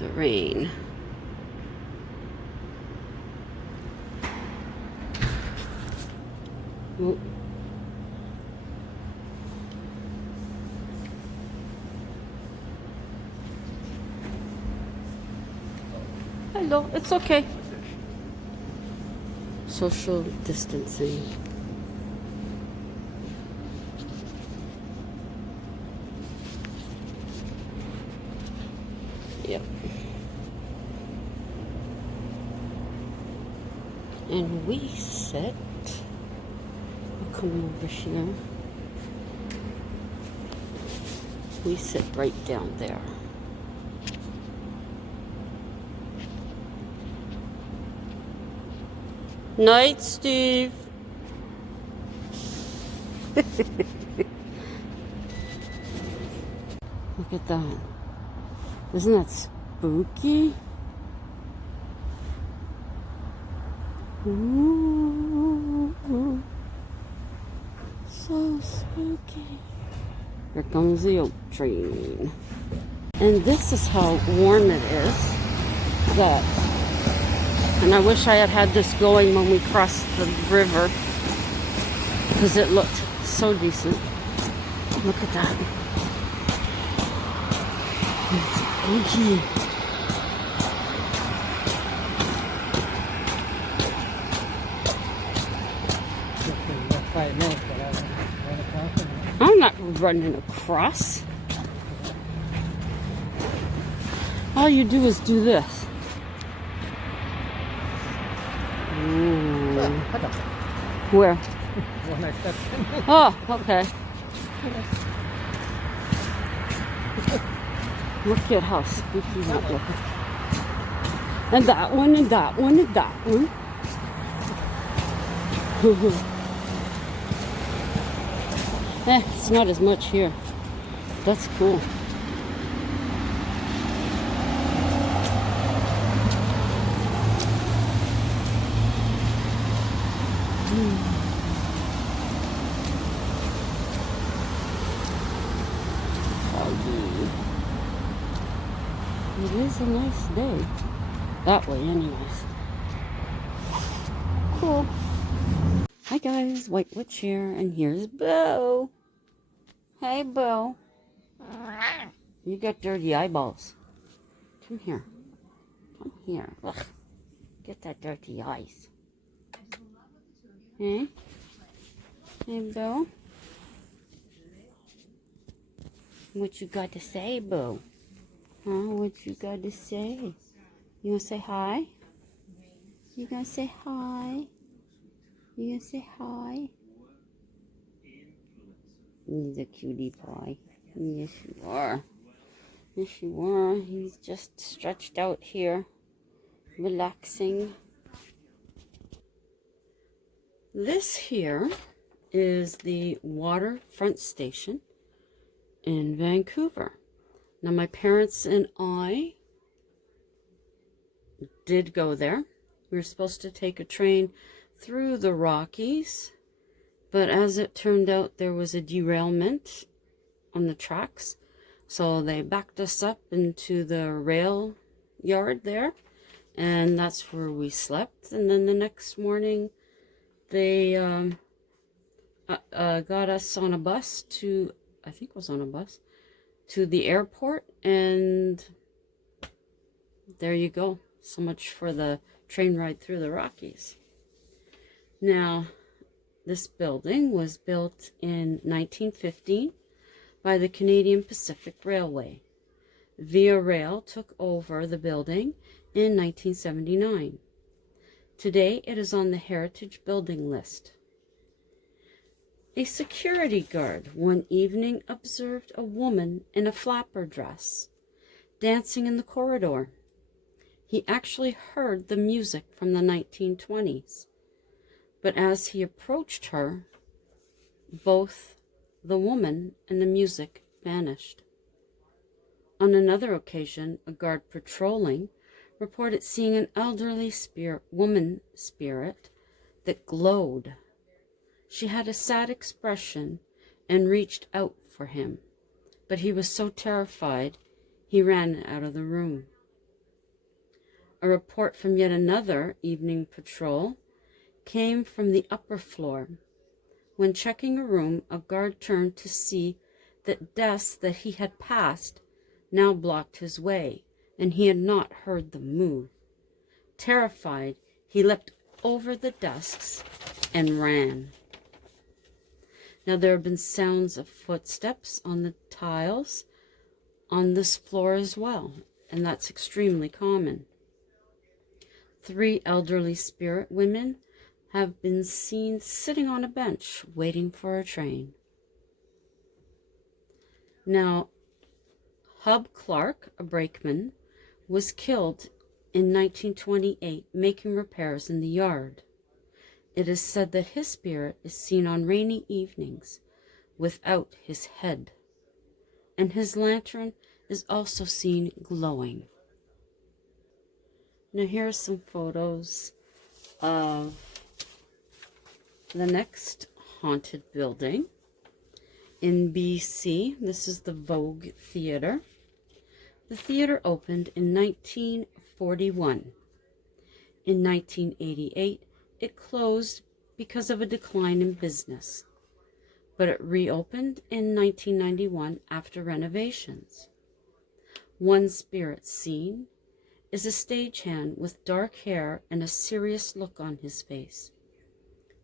the rain. Oh. Hello, it's okay. Social distancing. Yep. And we sit. I'll come over here. We sit right down there. Night, Steve. Look at that. Isn't that spooky? Ooh, so spooky. Here comes the oak train. And this is how warm it is. That. And I wish I had had this going when we crossed the river, because it looked so decent. Look at that. It's spooky. I'm not running across. All you do is do this. Ooh. Where? Oh, okay. Look at how spooky that looks. And that one, and that one, and that one. It's not as much here. That's cool. It is a nice day. That way, anyways. Cool. Hi guys, White Witch here, and here's Bo. Hey Bo. You got dirty eyeballs. Come here. Come here. Ugh. Get that dirty eyes. Hey? Hey Bo. What you got to say, Bo? Huh? What you got to say? You gonna say hi? You gonna say hi? You gonna say hi? He's a cutie pie. Yes, you are. Yes, you are. He's just stretched out here, relaxing. This here is the waterfront station in Vancouver. Now, my parents and I did go there. We were supposed to take a train through the Rockies, but as it turned out, there was a derailment on the tracks, so they backed us up into the rail yard there, and that's where we slept. And then the next morning, they got us on a bus to, I think it was on a bus, to the airport, and there you go. So much for the train ride through the Rockies. Now, this building was built in 1915 by the Canadian Pacific Railway. Via Rail took over the building in 1979. Today, it is on the Heritage Building list. A security guard one evening observed a woman in a flapper dress dancing in the corridor. He actually heard the music from the 1920s, but as he approached her, both the woman and the music vanished. On another occasion, a guard patrolling reported seeing an elderly woman spirit that glowed. She had a sad expression and reached out for him, but he was so terrified he ran out of the room. A report from yet another evening patrol came from the upper floor. When checking a room, a guard turned to see that desks that he had passed now blocked his way, and he had not heard them move. Terrified, he leapt over the desks and ran. Now there have been sounds of footsteps on the tiles on this floor as well, and that's extremely common. 3 elderly spirit women have been seen sitting on a bench waiting for a train. Now, Hub Clark, a brakeman, was killed in 1928 making repairs in the yard. It is said that his spirit is seen on rainy evenings without his head, and his lantern is also seen glowing. Now here are some photos of the next haunted building in BC. This is the Vogue Theatre. The theater opened in 1941. In 1988, it closed because of a decline in business, but it reopened in 1991 after renovations. One spirit seen is a stagehand with dark hair and a serious look on his face.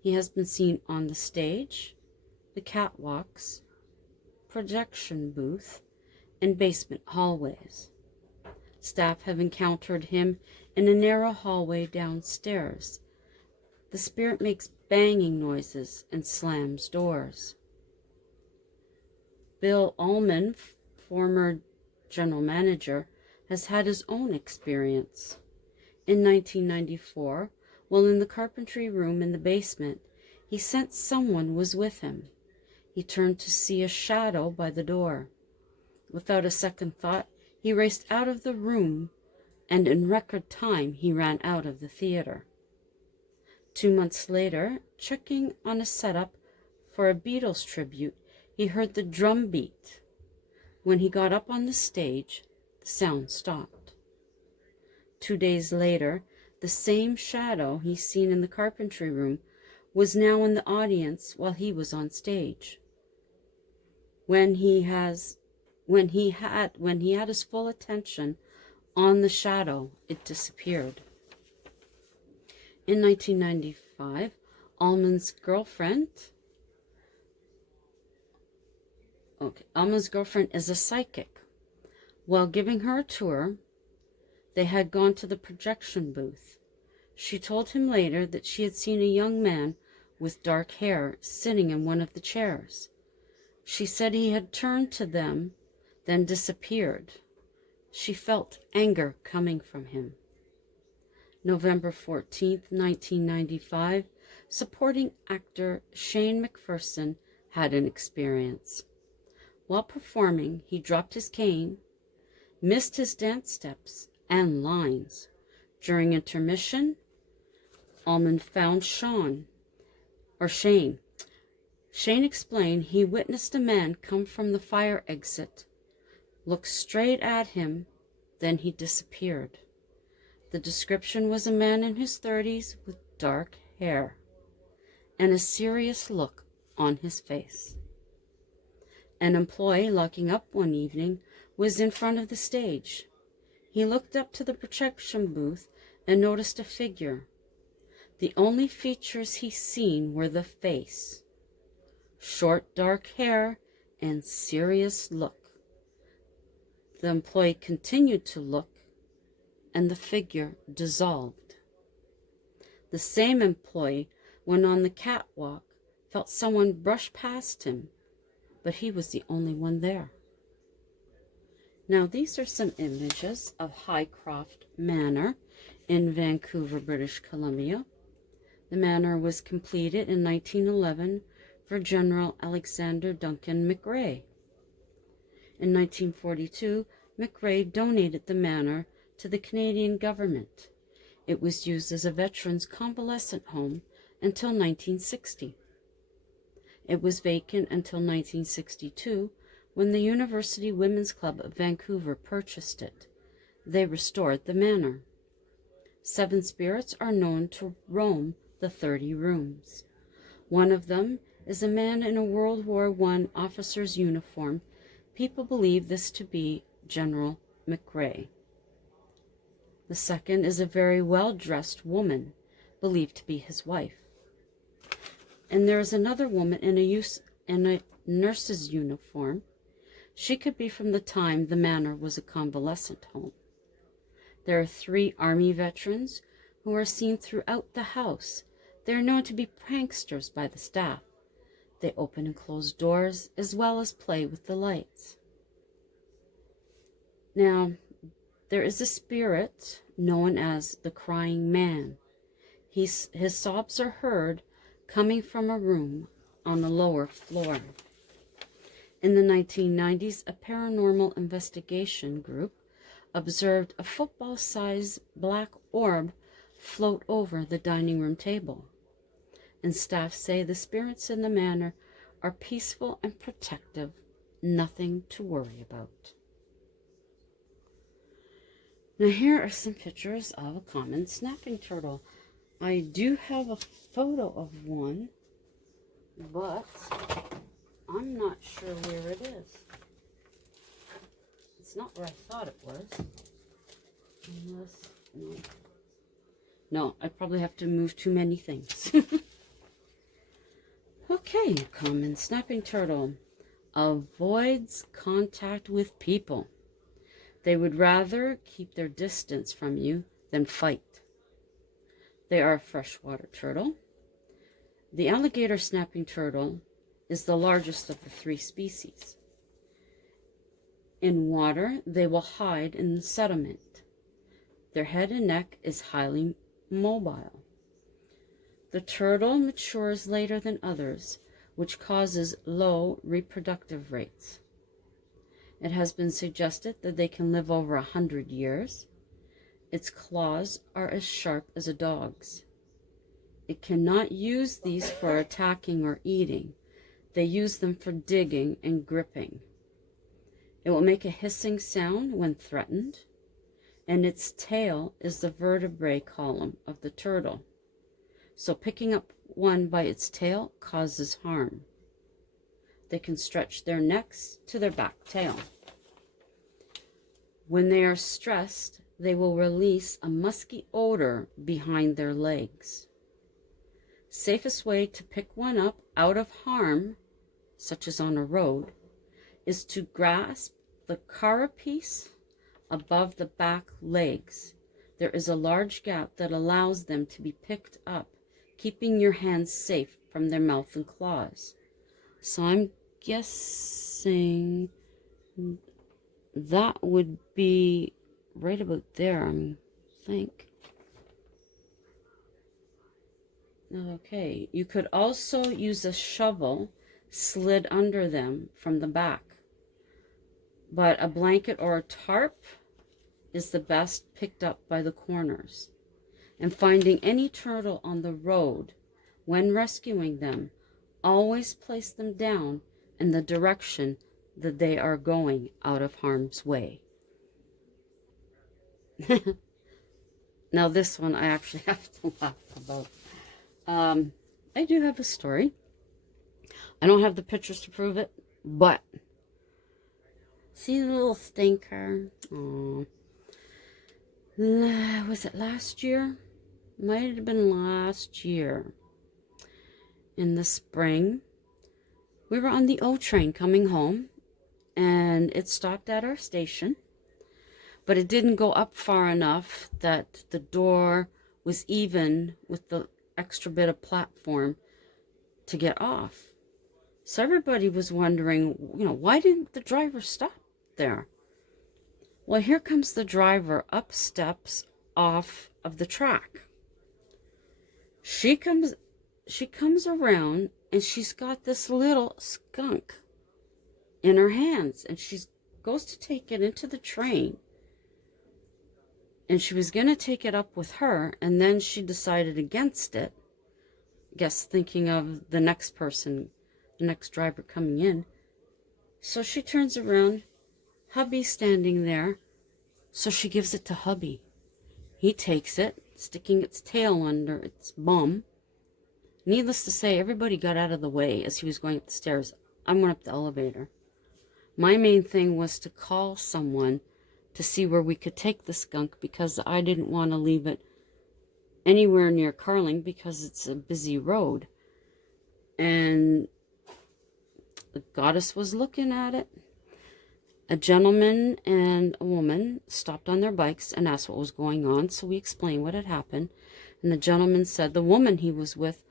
He has been seen on the stage, the catwalks, projection booth, and basement hallways. Staff have encountered him in a narrow hallway downstairs. The spirit makes banging noises and slams doors. Bill Ullman, former general manager, has had his own experience. In 1994, while in the carpentry room in the basement, he sensed someone was with him. He turned to see a shadow by the door. Without a second thought, he raced out of the room, and in record time, he ran out of the theater. 2 months later, checking on a setup for a Beatles tribute, he heard the drum beat. When he got up on the stage, the sound stopped. 2 days later, the same shadow he seen in the carpentry room was now in the audience while he was on stage. When he had his full attention on the shadow, it disappeared. In 1995, Ullman's girlfriend is a psychic. While giving her a tour, they had gone to the projection booth. She told him later that she had seen a young man with dark hair sitting in one of the chairs. She said he had turned to them, then disappeared. She felt anger coming from him. November 14th, 1995, supporting actor Shane McPherson had an experience. While performing, he dropped his cane, missed his dance steps and lines. During intermission, Ullman found Shane. Shane explained he witnessed a man come from the fire exit, look straight at him, then he disappeared. The description was a man in his 30s with dark hair and a serious look on his face. An employee locking up one evening was in front of the stage. He looked up to the projection booth and noticed a figure. The only features he seen were the face, short dark hair, and serious look. The employee continued to look, and the figure dissolved. The same employee, when on the catwalk, felt someone brush past him, but he was the only one there. Now, these are some images of Croft Manor in Vancouver, British Columbia. The manor was completed in 1911 for General Alexander Duncan McRae. In 1942, McRae donated the manor to the Canadian government. It was used as a veterans' convalescent home until 1960. It was vacant until 1962, when the University Women's Club of Vancouver purchased it. They restored the manor. 7 spirits are known to roam the 30 rooms. One of them is a man in a World War I officer's uniform. People believe this to be General McRae. The second is a very well-dressed woman, believed to be his wife. And there is another woman in a nurse's uniform. She could be from the time the manor was a convalescent home. There are 3 Army veterans who are seen throughout the house. They are known to be pranksters by the staff. They open and close doors as well as play with the lights. Now, there is a spirit known as the Crying Man. His sobs are heard coming from a room on the lower floor. In the 1990s, a paranormal investigation group observed a football-sized black orb float over the dining room table. And staff say the spirits in the manor are peaceful and protective, nothing to worry about. Now here are some pictures of a common snapping turtle. I do have a photo of one, but I'm not sure where it is. It's not where I thought it was. Unless, no, I probably have to move too many things. Okay, common snapping turtle avoids contact with people. They would rather keep their distance from you than fight. They are a freshwater turtle. The alligator snapping turtle is the largest of the 3 species. In water, they will hide in the sediment. Their head and neck is highly mobile. The turtle matures later than others, which causes low reproductive rates. It has been suggested that they can live over 100 years. Its claws are as sharp as a dog's. It cannot use these for attacking or eating. They use them for digging and gripping. It will make a hissing sound when threatened, and its tail is the vertebrae column of the turtle. So picking up one by its tail causes harm. They can stretch their necks to their back tail. When they are stressed, they will release a musky odor behind their legs. Safest way to pick one up out of harm, such as on a road, is to grasp the carapace above the back legs. There is a large gap that allows them to be picked up, keeping your hands safe from their mouth and claws. So I'm guessing that would be right about there, I think. Okay, you could also use a shovel slid under them from the back. But a blanket or a tarp is the best, picked up by the corners. And finding any turtle on the road, when rescuing them, always place them down in the direction that they are going out of harm's way. Now this one I actually have to laugh about. I do have a story. I don't have the pictures to prove it, but see the little stinker? Oh, was it last year? Might have been last year. In the spring, we were on the O train coming home, and it stopped at our station, but it didn't go up far enough that the door was even with the extra bit of platform to get off. So everybody was wondering, why didn't the driver stop there? Well, here comes the driver up steps off of the track. She comes around, and she's got this little skunk in her hands, and she goes to take it into the train, and she was going to take it up with her, and then she decided against it, I guess thinking of the next person, the next driver coming in. So she turns around, hubby's standing there, so she gives it to hubby. He takes it, sticking its tail under its bum. Needless to say, everybody got out of the way as he was going up the stairs. I went up the elevator. My main thing was to call someone to see where we could take the skunk, because I didn't want to leave it anywhere near Carling because it's a busy road. And the goddess was looking at it. A gentleman and a woman stopped on their bikes and asked what was going on, so we explained what had happened. And the gentleman said the woman he was with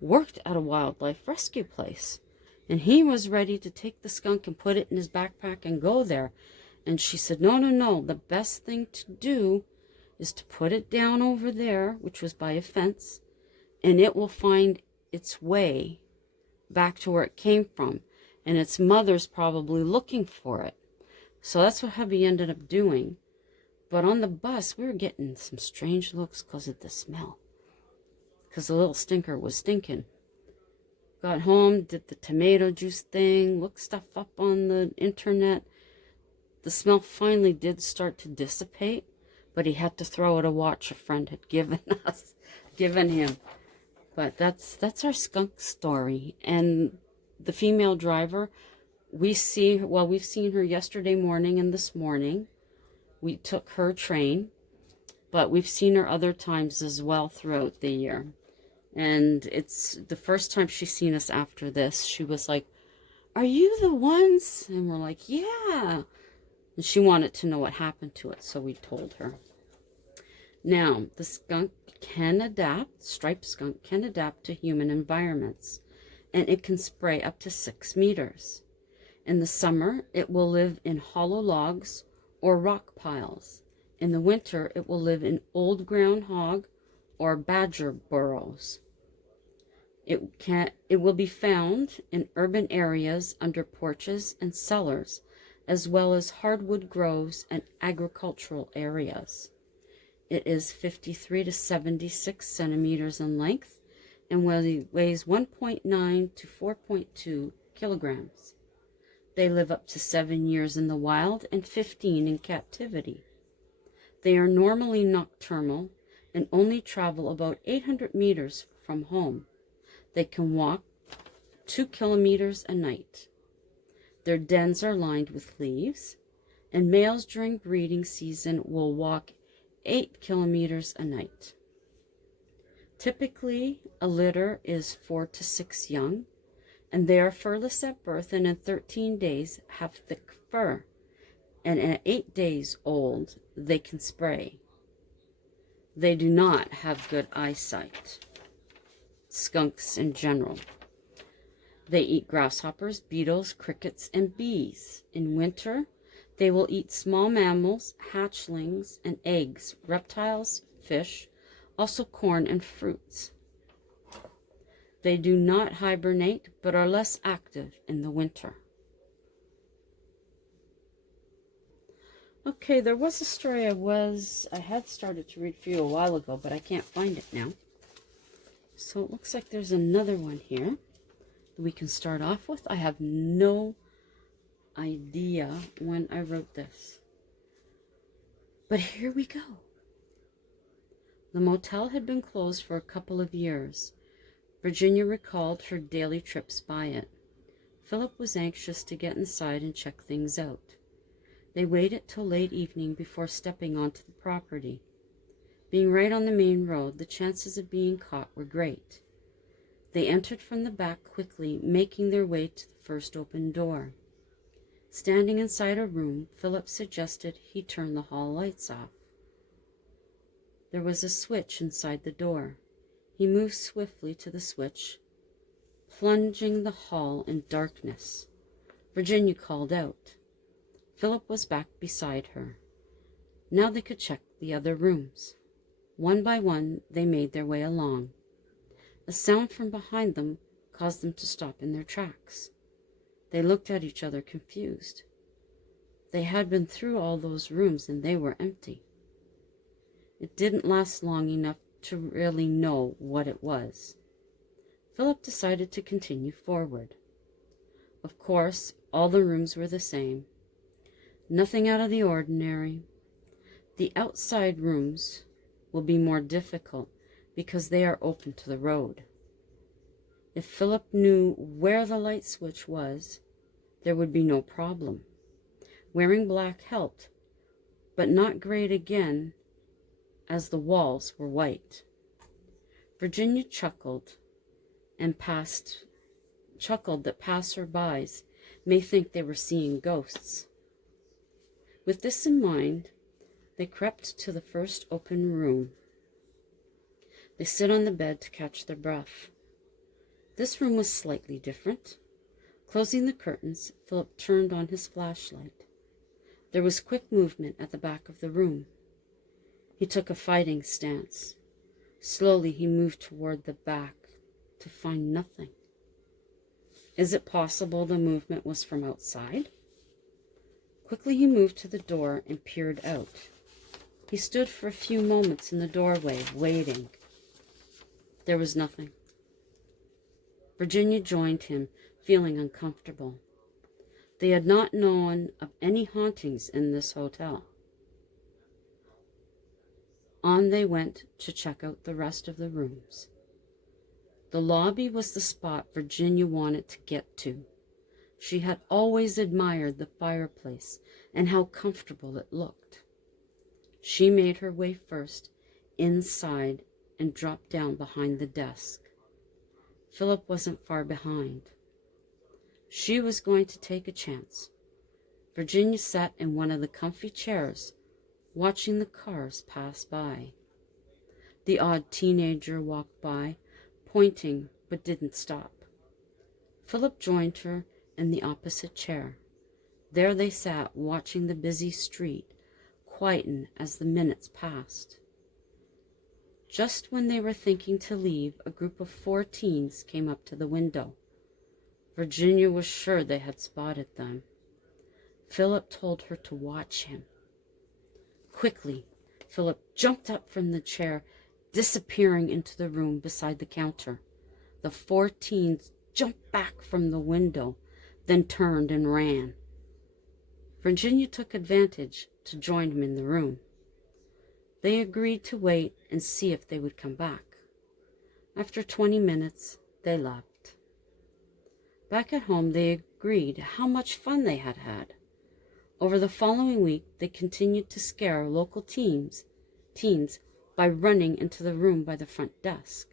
worked at a wildlife rescue place, and he was ready to take the skunk and put it in his backpack and go there. And she said, no, no, no, the best thing to do is to put it down over there, which was by a fence, and it will find its way back to where it came from, and its mother's probably looking for it. So that's what hubby ended up doing. But on the bus, we were getting some strange looks because of the smell, because the little stinker was stinking. Got home, did the tomato juice thing, looked stuff up on the internet. The smell finally did start to dissipate, but he had to throw it a watch a friend had given him. But that's our skunk story. And the female driver, we've seen her yesterday morning and this morning. We took her train, but we've seen her other times as well throughout the year. And it's the first time she's seen us after this. She was like, are you the ones? And we're like, yeah. And she wanted to know what happened to it, so we told her. Now, the skunk can adapt, striped skunk can adapt to human environments, and it can spray up to 6 meters. In the summer, it will live in hollow logs or rock piles. In the winter, it will live in old groundhog or badger burrows. It will be found in urban areas under porches and cellars, as well as hardwood groves and agricultural areas. It is 53 to 76 centimeters in length and weighs 1.9 to 4.2 kilograms. They live up to 7 years in the wild and 15 in captivity. They are normally nocturnal and only travel about 800 meters from home. They can walk 2 kilometers a night. Their dens are lined with leaves, and males during breeding season will walk 8 kilometers a night. Typically, a litter is 4 to 6 young, and they are furless at birth, and in 13 days have thick fur, and at 8 days old they can spray. They do not have good eyesight. Skunks in general. They eat grasshoppers, beetles, crickets, and bees. In winter, they will eat small mammals, hatchlings, and eggs, reptiles, fish, also corn and fruits. They do not hibernate, but are less active in the winter. Okay, there was a story I had started to read for you a while ago, but I can't find it now. So it looks like there's another one here that we can start off with. I have no idea when I wrote this, but here we go. The motel had been closed for a couple of years. Virginia recalled her daily trips by it. Philip was anxious to get inside and check things out. They waited till late evening before stepping onto the property. Being right on the main road, the chances of being caught were great. They entered from the back quickly, making their way to the first open door. Standing inside a room, Philip suggested he turn the hall lights off. There was a switch inside the door. He moved swiftly to the switch, plunging the hall in darkness. Virginia called out. Philip was back beside her. Now they could check the other rooms. One by one, they made their way along. A sound from behind them caused them to stop in their tracks. They looked at each other confused. They had been through all those rooms and they were empty. It didn't last long enough to really know what it was. Philip decided to continue forward. Of course, all the rooms were the same. Nothing out of the ordinary. The outside rooms will be more difficult because they are open to the road. If Philip knew where the light switch was, there would be no problem. Wearing black helped, but not great again, as the walls were white. Virginia chuckled that passers-by may think they were seeing ghosts. With this in mind, they crept to the first open room. They sit on the bed to catch their breath. This room was slightly different. Closing the curtains, Philip turned on his flashlight. There was quick movement at the back of the room. He took a fighting stance. Slowly he moved toward the back to find nothing. Is it possible the movement was from outside? Quickly he moved to the door and peered out. He stood for a few moments in the doorway, waiting. There was nothing. Virginia joined him, feeling uncomfortable. They had not known of any hauntings in this hotel. On they went to check out the rest of the rooms. The lobby was the spot Virginia wanted to get to. She had always admired the fireplace and how comfortable it looked. She made her way first inside and dropped down behind the desk. Philip wasn't far behind. She was going to take a chance. Virginia sat in one of the comfy chairs, watching the cars pass by. The odd teenager walked by, pointing but didn't stop. Philip joined her in the opposite chair. There they sat, watching the busy street quieten as the minutes passed. Just when they were thinking to leave, a group of 4 teens came up to the window. Virginia was sure they had spotted them. Philip told her to watch him. Quickly, Philip jumped up from the chair, disappearing into the room beside the counter. The 4 teens jumped back from the window, then turned and ran. Virginia took advantage to join him in the room. They agreed to wait and see if they would come back. After 20 minutes, they left. Back at home, they agreed how much fun they had had. Over the following week, they continued to scare local teens by running into the room by the front desk.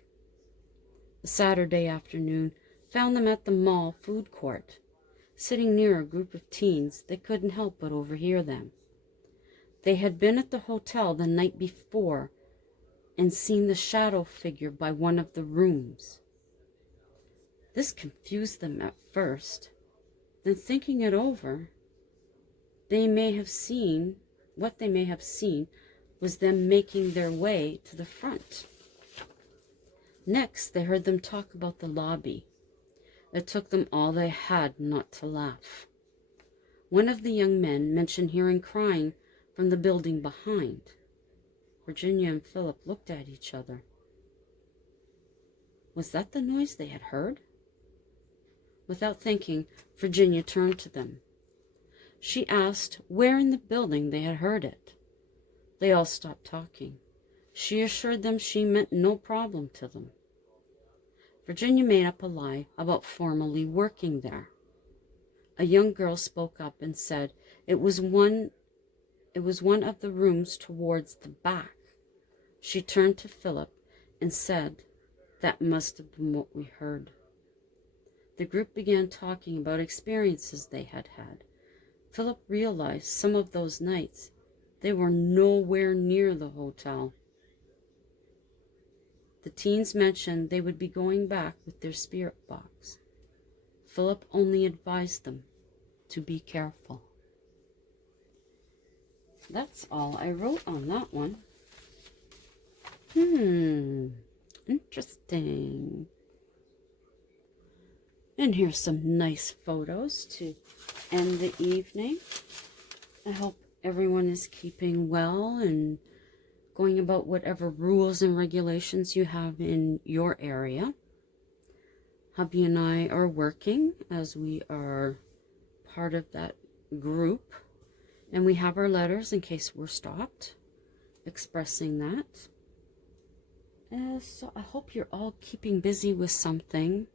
A Saturday afternoon found them at the mall food court. Sitting near a group of teens, they couldn't help but overhear them. They had been at the hotel the night before and seen the shadow figure by one of the rooms. This confused them at first. Then thinking it over, what they may have seen was them making their way to the front. Next, they heard them talk about the lobby. It took them all they had not to laugh. One of the young men mentioned hearing crying from the building behind. Virginia and Philip looked at each other. Was that the noise they had heard? Without thinking, Virginia turned to them. She asked where in the building they had heard it. They all stopped talking. She assured them she meant no problem to them. Virginia made up a lie about formerly working there. A young girl spoke up and said it was one of the rooms towards the back. She turned to Philip and said that must have been what we heard. The group began talking about experiences they had had. Philip realized some of those nights they were nowhere near the hotel. The teens mentioned they would be going back with their spirit box. Philip only advised them to be careful. That's all I wrote on that one. Interesting. And here's some nice photos to end the evening. I hope everyone is keeping well and going about whatever rules and regulations you have in your area. Hubby and I are working as we are part of that group. And we have our letters in case we're stopped expressing that. So I hope you're all keeping busy with something.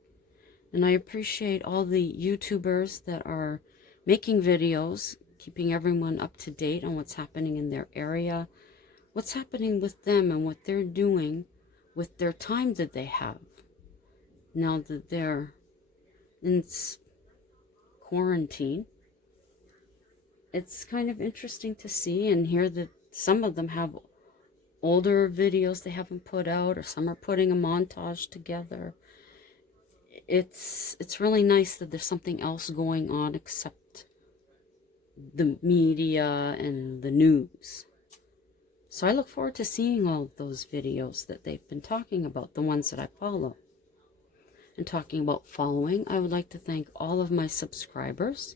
And I appreciate all the YouTubers that are making videos, keeping everyone up to date on what's happening in their area, what's happening with them and what they're doing with their time that they have now that they're in quarantine. It's kind of interesting to see and hear that some of them have older videos they haven't put out, or some are putting a montage together. It's really nice that there's something else going on except the media and the news. So I look forward to seeing all of those videos that they've been talking about, the ones that I follow. And talking about following, I would like to thank all of my subscribers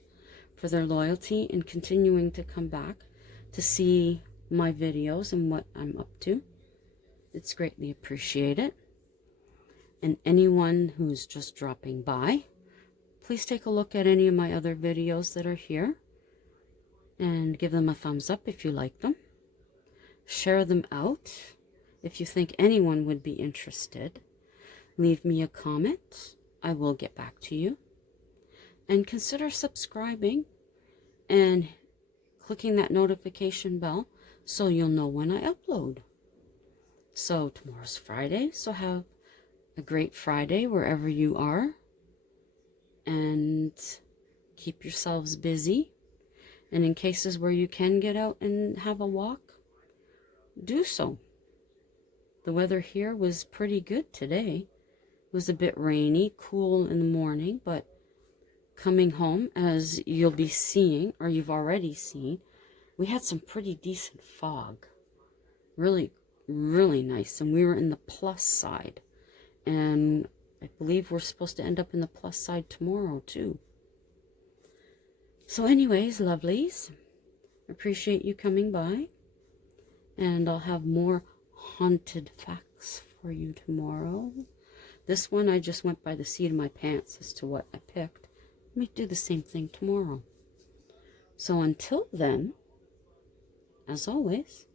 for their loyalty and continuing to come back to see my videos and what I'm up to. It's greatly appreciated. And anyone who's just dropping by, please take a look at any of my other videos that are here and give them a thumbs up if you like them. Share them out if you think anyone would be interested. Leave me a comment. I will get back to you. And consider subscribing and clicking that notification bell so you'll know when I upload. So tomorrow's Friday, so have a great Friday wherever you are, and keep yourselves busy. And in cases where you can get out and have a walk, do so. The weather here was pretty good today. It was a bit rainy, cool in the morning, but coming home, as you'll be seeing, or you've already seen, we had some pretty decent fog. Really, really nice. And we were in the plus side. And I believe we're supposed to end up in the plus side tomorrow, too. So anyways, lovelies, appreciate you coming by. And I'll have more haunted facts for you tomorrow. This one, I just went by the seat of my pants as to what I picked. Let me do the same thing tomorrow. So until then, as always,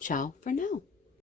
ciao for now.